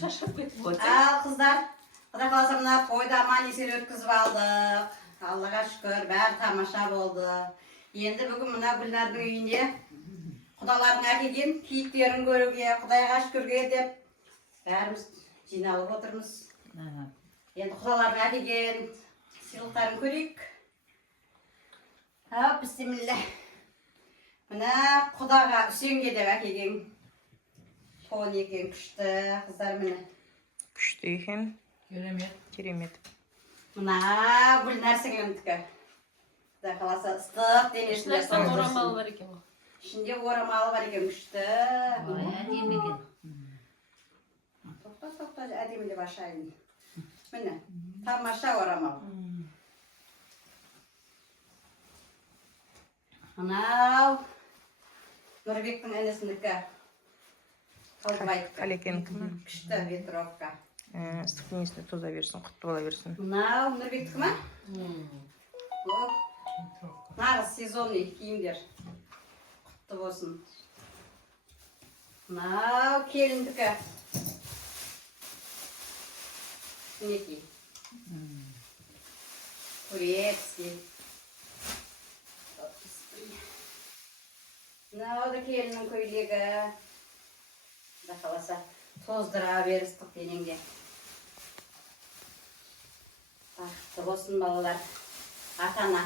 Şaşırıp ketip koydu. Al kızlar. Kuda kalsa mına toyda aman eseri ötküzüp aldık. Allah'a şükür bär tamaşa oldu. Endi bugün mına Gülnar'ın uyuyunca Kudaların erkegin kiyiklerin görüge, Kuday'a şükürge dep bärimiz jinalıp oturmuz. Endi kudaların erkegin sılıkların körük. Hop bismillah. Mına Kudaga Hüseyin'ge dep erkegin toğun eken küştü kızlar mına. Күшті екен. Керемет. Mına Gülnar sengimdiki. Kuda kalasa ıslık denesinde İşlersen oramalı var iken o. Şimdi oramalı var eken küştü. Tokta ademli başlayın. Mına tam aşağı oramalı. Anau Nurbek'in enesindeki kalbaydık. Калекенікі ма? Küştü Vetrovka. Ыстықтың есіне тоза берсін, құтты бола берсін. Anau Nurbek'in mi? Oh. Nağız sezonlu kiyimler. Kutlu olsun. Anau kelindiki. Neki. Турецкий. Anau da kelinin köylüğü. Da kalasa tozdura veristik denenge. Baqıtlı olsun balalar. Ata-ana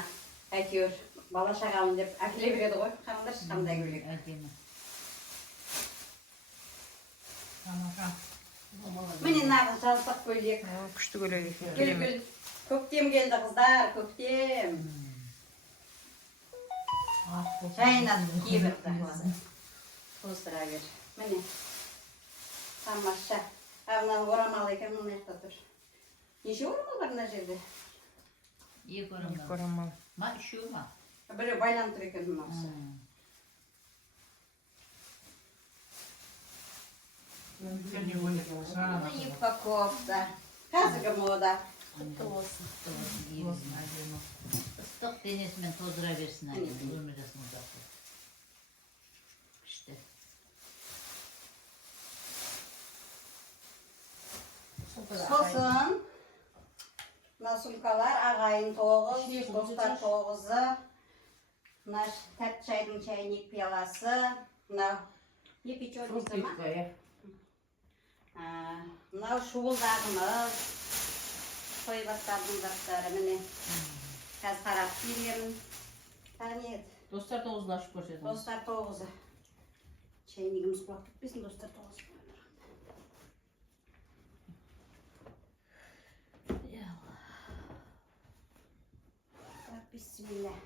әйтеуір бала шағамын деп әкеле береді ғой. Қараңдаршы қандай көйлек. Міне нағыз жаздық көйлек. Күшті көйлек екен. Гүл-гүл. Көктем келді қыздар, көктем. Жайнатып кие бер құда. Тоздыра бер. Міне. Тамаша. Мынау орамал екен, мына жақта тұр. Неше орамал бар мына жерде? Орамал. Ма үшеу ма? Бірі байланып тұр екен мынаусы. Юбка кофта. Қазіргі мода. Kutlu olsun. Islık denesinden tozdura versin annem. Durmayasın uzakta. İşte. Сосын мына сумкалар ағайын 9, достар 9-ы. Мына тәтті шайдың чайник пиаласы. Мынау не печеньесі ма? Мынау шуылдағымыз. Тойбастардың заттары міне. Қазір қарап беремін. Тағы не еді? Dostlar da uzlaşıp koşuyor. Достар 9-ы. Чайнигіміз құлап кетпесін, достар 9-ы. Bismillah.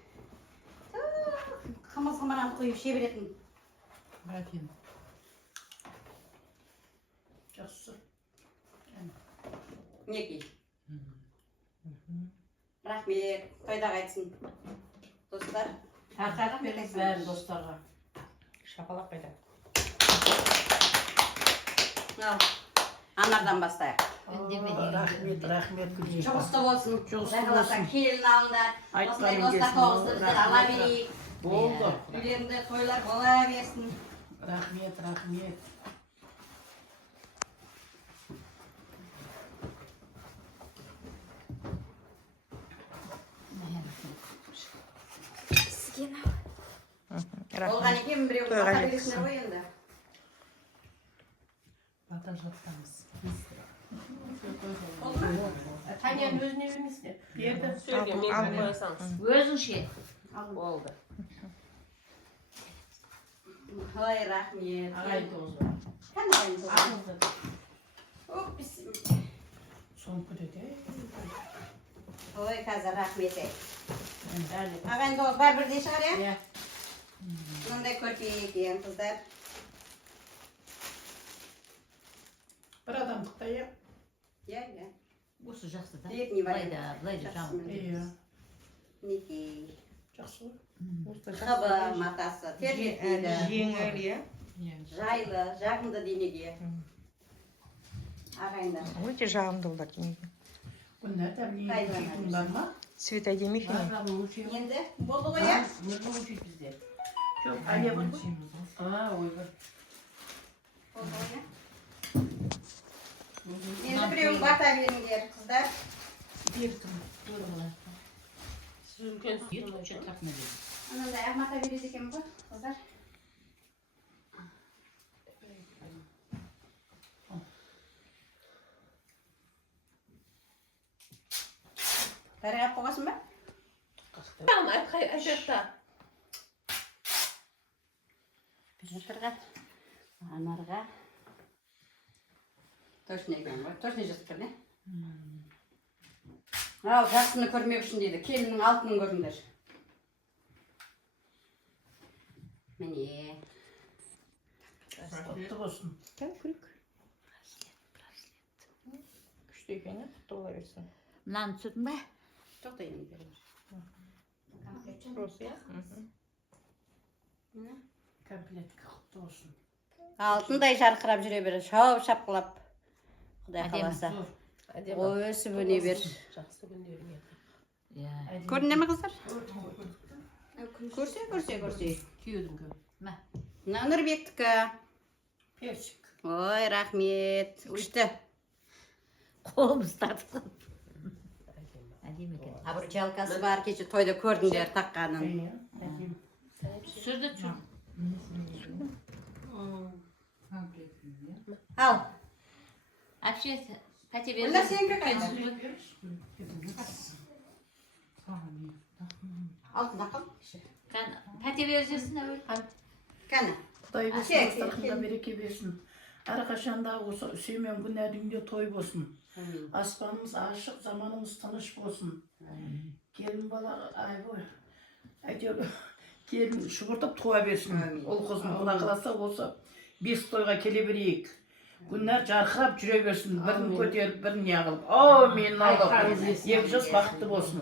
Қымыз қымыран құйып ше беретін. Bırakayım. Жақсы. Неки. Рахмет. Тойда қайтсын. Достар. Рахмет бәрі достарға. Шапалақ қайда. Ал. Анардан бастайық. Рахмет Гүлжан. Жұмысты болсын. Жұмысты Құдай келін алыңдар. Осындай Айтқаның достар келсін. тоғызды біздер ала берейік. Болды. Үйлерінде тойлар бола берсін. Рахмет. Болған екен біреу Тойға бата жетсін. бересіңдер ғой енді. Бата жатамыз. Tanyanın özüne vermişsin. Bir yerde söyleyeyim. Meyve koyarsanız. Өзіңше. Oldu. Ой, рахмет. Ағайын тоғыз. Қандай тоғыз? Ағызды. Оп, бисмилlah. Соңғы деді. Ой, қазір рахмет ей. Бәрі. Ағайын тоғыз бар бірдей шығар я? Иә. Мындай көрпе екен қыздар. Бір адамдықта иә. Иә. Осы жақсы да. Летний вариант. Былай да жамын. Иә. Мінекей. Жақсы ғой. Қыбы матасы, тербетпейді. Жеңіл, иә? Жайлы, жағымды денеге. Ағайындар. Өте жағымды олар денеге. Бұнда тәбілейін бар ма? Свет әдемі екен. Енді болды ғой я? Нужно учить бізде. Жоқ, әлия бар ғой? Ойбай. Болды ғой я? bata verin kızlar. Siz ülken Yutça takma dedim. Onun da ahmata verecek bu kızlar. Tarık koyasın mı? Tamam, ayakta. Bir tırgat. Anarga. Точно ekan var. Точно жазып ne? Al жақсыны көрмек үшін дейді. Келіннің алтынын көріңдер. Міне. Құтты болсын. Gel kırık. Küçtü ekeni kutlu ola versin. Мынаны түсірдің бе? Çok da yemin ederim. Burası ya. Комплект құтты болсын. Алтындай жарқырап жүре бер. Шауып шапқылап. Құдай қаласа. Hadi O ösüp öne bir. Жақсы күндерің еді. Көрінер ме қыздар? Көрсе. Күйеудің күйеуі. Мына Нұрбектікі. Перчик. Ой, рахмет. Күшті. Қолымыз тартып. Әдемі екен. А бір жалқасы бар кеше тойда көрдіңдер таққанын. Түсірді түсір. Ал. Әпшесі. Пәте Онда берді. сенікі қайда? Алтын ақыл. Пәте бересің әуел. Кәні. Құдай Әке, берсін, әке, астырқында әке. береке берсін. Әрқашанда осы сүймен күн әдіңде той болсын. Аспанымыз ашық, заманымыз тыныш болсын. Келін бала, әйтеуір келін шұғыртып туа берсін. Ол қызын құда қаласа осы 5 тойға келе берейік. Күнler жарқырап жүре берсін. Бірін көтеріп, бірін неғылып. О, менің Аллахым. 2 жас бақытты болсын.